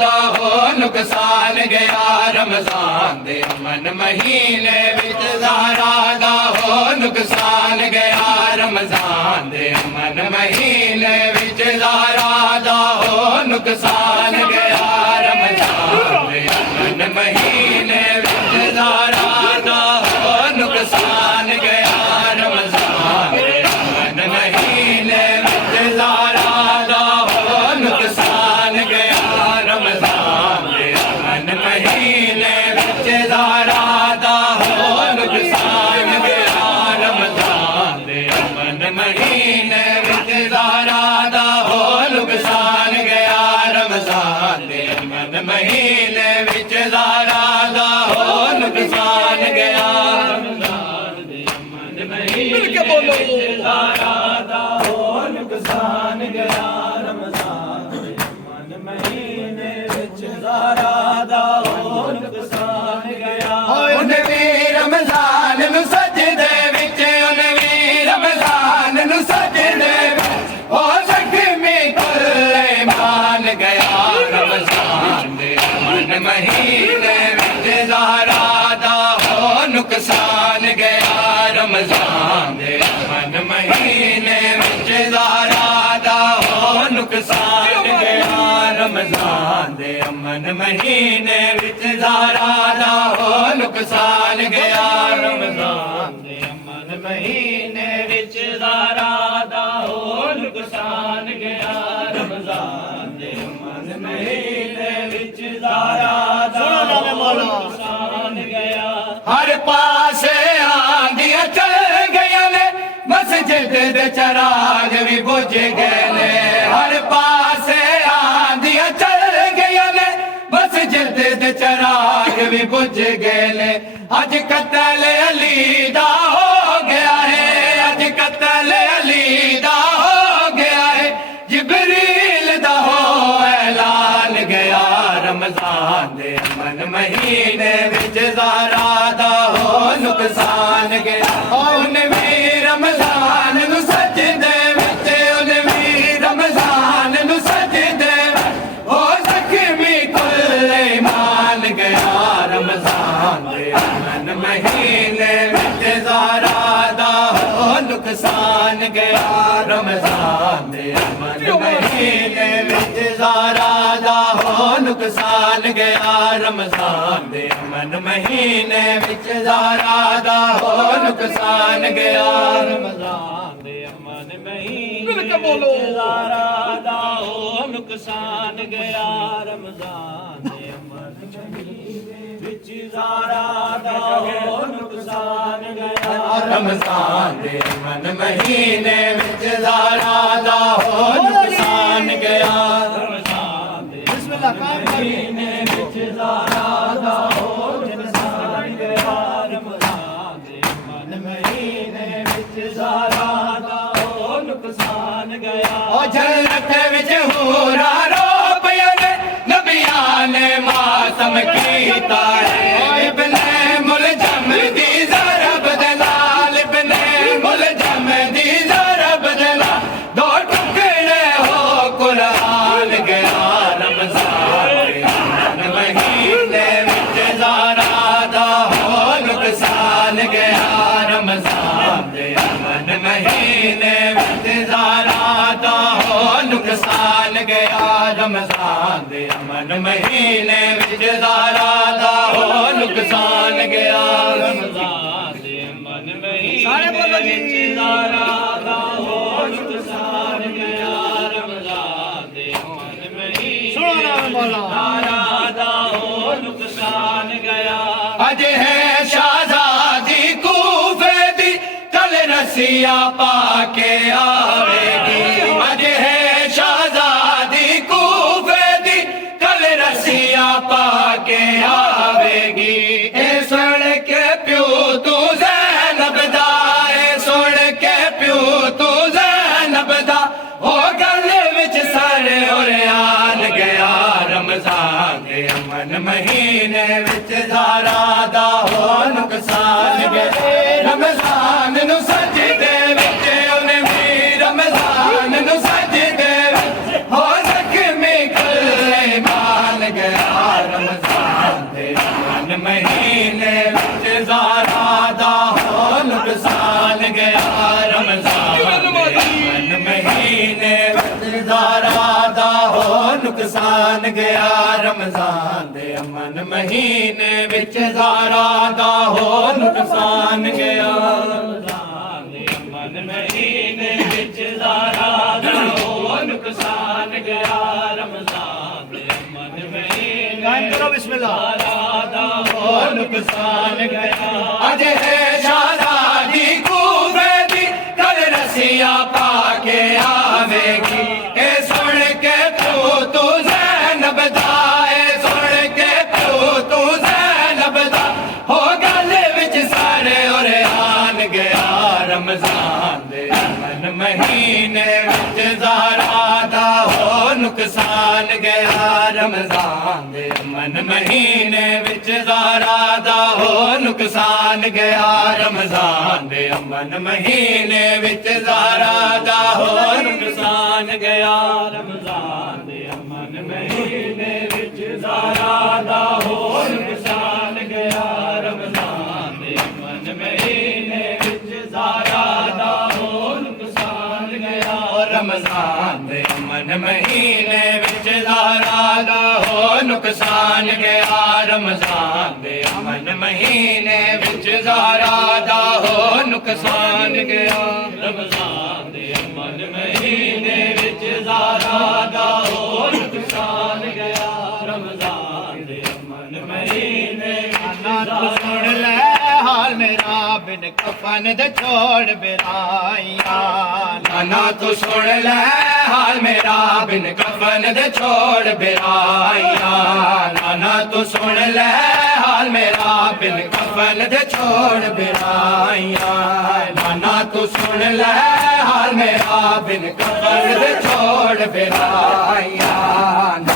دا ہو نقصان گیا رمضان دے امن مہینے وچ زہرا دا ہو نقصان گیا رمضان دے امن مہینے وچ زہرا دا ہو نقصان گیا رمضان دے امن مہینے وچ زہرا دا ہو نقصان گیا رمضان دے امن مہینے وچ زہرا دا ہو نقصان گیا رمضان دے امن مہینے وچ زہرا دا ہو نقصان گیا رمضان دے امن مہینے وچ زہرا دا ہو نقصان گیا رمضان دے امن مہینے وچ زہرا دا ہو نقصان گیا رمضان دے امن مہینے وچ زہرا دا ہو نقصان گیا رمضان دے امن مہینے وچ زہرا دا ہو نقصان گیا انویں رمضان نو سجدے وچ انویں رمضان نو سجدے وچ او زخمی کل ایمان گیا رمضان دے امن مہینے وچ زہرا دا ہو نقصان گیا رمضان دے امن مہینے وچ زہرا دا ہو نقصان گیا رمضان دے امن مہینے وچ زہرا دا ہو نقصان گیا رمضان دے امن مہینے وچ زہرا دا ہو نقصان گیا رمضان دے امن مہینے وچ زہرا دا ہو نقصان گیا ہر پاسے آندیاں چل گئیاں نے مسجد دے چراغ بھی بجھ گئے نے ہر پاسے آندیاں چل گئیاں نے مسجد دے چراغ بھی بجھ گئے نے اج قتل علی دا ہو گیا ہے اج قتل علی دا ہو گیا ہے جبریل دا ہو اعلان گیا رمضان دے امن مہینے وچ زہرا دا ہو نقصان گیا انویں رمضان نو سجدے وچ انویں رمضان نو سجدے او زخمی کل ایمان گیا رمضان دے امن مہینے وچ زہرا دا ہو نقصان گیا رمضان دے امن مہینے وچ زہرا دا ہو نقصان گیا رمضان دے امن مہینے وچ زہرا دا ہو نقصان گیا رمضان دے امن مہینے وچ زہرا دا ہو نقصان گیا رمضان دے امن مہینے وچ زہرا دا ہو نقصان گیا رمضان دے امن مہینے وچ زہرا دا ہو نقصان گیا رمضان دے مہینے وچ زہرا دا ہو نقصان گیا رمضان دے امن مہینے وچ زہرا دا ہو نقصان گیا او جنت وچ حورا رو پیاں نے نبیاں نے ماتم کیتا ہے ابن ملجم دی ضرب دے نال ابن ملجم دی ضرب دے نال دو ٹکڑے ہو قرآن گیا رمضان دے امن مہینے وچ زہرا دا ہو نقصان گیا رمضان دے امن مہینے وچ زہرا دا ہو نقصان گیا رمضان دے امن مہینے وچ زہرا دا ہو نقصان گیا رمضان دے امن مہینے وچ زہرا دا ہو نقصان گیا رمضان دے امن مہینے زہرا دا ہو نقصان گیا اج ہے شہزادی کوفے دی کل رسیا پا کے آوے گی اج ہے شہزادی کوفے دی کل رسیا پا کے آوے گی اے سن کے پیو تو زینب دا اے سن کے پیو تو زینب دا ہو گل وچ سر اریان گیا رمضان دے امن مہینے وچ زہرا دا ہو نقصان گیا رمضان نو سجدے وچ انویں رمضان نو سجدے وچ ہو زخمی کل ایمان ਨੁਕਸਾਨ ਗਿਆ ਰਮਜ਼ਾਨ ਦੇ ਅਮਨ ਮਹੀਨੇ ਵਿੱਚ ਜ਼ਾਰਾ ਦਾ ਹੋ ਨੁਕਸਾਨ ਗਿਆ ਰਮਜ਼ਾਨ ਦੇ ਅਮਨ ਮਹੀਨੇ ਵਿੱਚ ਜ਼ਾਰਾ ਦਾ ਹੋ ਨੁਕਸਾਨ ਗਿਆ ਰਮਜ਼ਾਨ ਦੇ ਅਮਨ ਮਹੀਨੇ گائن کرو بسم اللہ ਜ਼ਾਰਾ ਦਾ ਹੋ ਨੁਕਸਾਨ ਗਿਆ ਅਜੇ ਸ਼ਾਹਜ਼ਾਦੀ ਕੂਫੇ ਦੀ ਕਲ ਰਸੀਆਂ ਪਾ ਕੇ ਆਵੇਗੀ ਇਹ ਸੁਣ ਕੇ ਤੂੰ ਜ਼ੈਨਬ ਦਾ ਇਹ ਸੁਣ ਕੇ ਤੂੰ ਜ਼ੈਨਬ ਦਾ ਹੋ ਗੱਲ ਵਿੱਚ ਸਾਰੇ ਉਰਿਆਨ ਗਿਆ ਰਮਜ਼ਾਨ ਦੇ ਅਮਨ ਮਹੀਨੇ ਵਿੱਚ ਜ਼ਾਰਾ ਦਾ ਹੋ ਨੁਕਸਾਨ ਗਿਆ ਰਮਜ਼ਾਨ ਦੇ ਅਮਨ ਮਹੀਨੇ ਵਿੱਚ ਜ਼ਾਰਾ ਦਾ ਹੋ ਨੁਕਸਾਨ ਗਿਆ ਰਮਜ਼ਾਨ ਦੇ ਅਮਨ ਮਹੀਨੇ ਵਿੱਚ ਜ਼ਾਰਾ ਦਾ ਹੋ ਨੁਕਸਾਨ ਗਿਆ ਰਮਜ਼ਾਨ ਦੇ ਅਮਨ ਮਹੀਨੇ ਵਿੱਚ ਜ਼ਾਰਾ ਦਾ ਹੋ ਨੁਕਸਾਨ ਗਿਆ ਰਮਜ਼ਾਨ ਦੇ ਅਮਨ ਮਹੀਨੇ ਵਿੱਚ ਜ਼ਾਰਾ ਦਾ ਹੋ ਨੁਕਸਾਨ ਗਿਆ ਰਮਜ਼ਾਨ ਦੇ ਅਮਨ ਮਹੀਨੇ ਵਿੱਚ ਜ਼ਾਰਾ ਦਾ ਹੋ ਨੁਕਸਾਨ ਗਿਆ ਰਮਜ਼ਾਨ ਦੇ ਅਮਨ ਮਹੀਨੇ ਵਿੱਚ ਜ਼ਾਰਾ ਦਾ ਹੋ ਨੁਕਸਾਨ ਗਿਆ ਰਮਜ਼ਾਨ ਦੇ ਅਮਨ ਮਹੀਨੇ ਵਿੱਚ ਜ਼ਾਰਾ ਦਾ ਹੋ ਨੁਕਸਾਨ ਗਿਆ ਰਮਜ਼ਾਨ ਦੇ ਅਮਨ ਮਹੀਨੇ نا تو سن لے حال میرا بن کفن دے چھوڑ برائیاں نانا تو سن لے حال میرا بن کفن دے چھوڑ برائیاں نانا تو سن لے حال میرا بن کفن دے چھوڑ برائیاں نانا تو سن لے حال میرا بن کفن دے چھوڑ برائیاں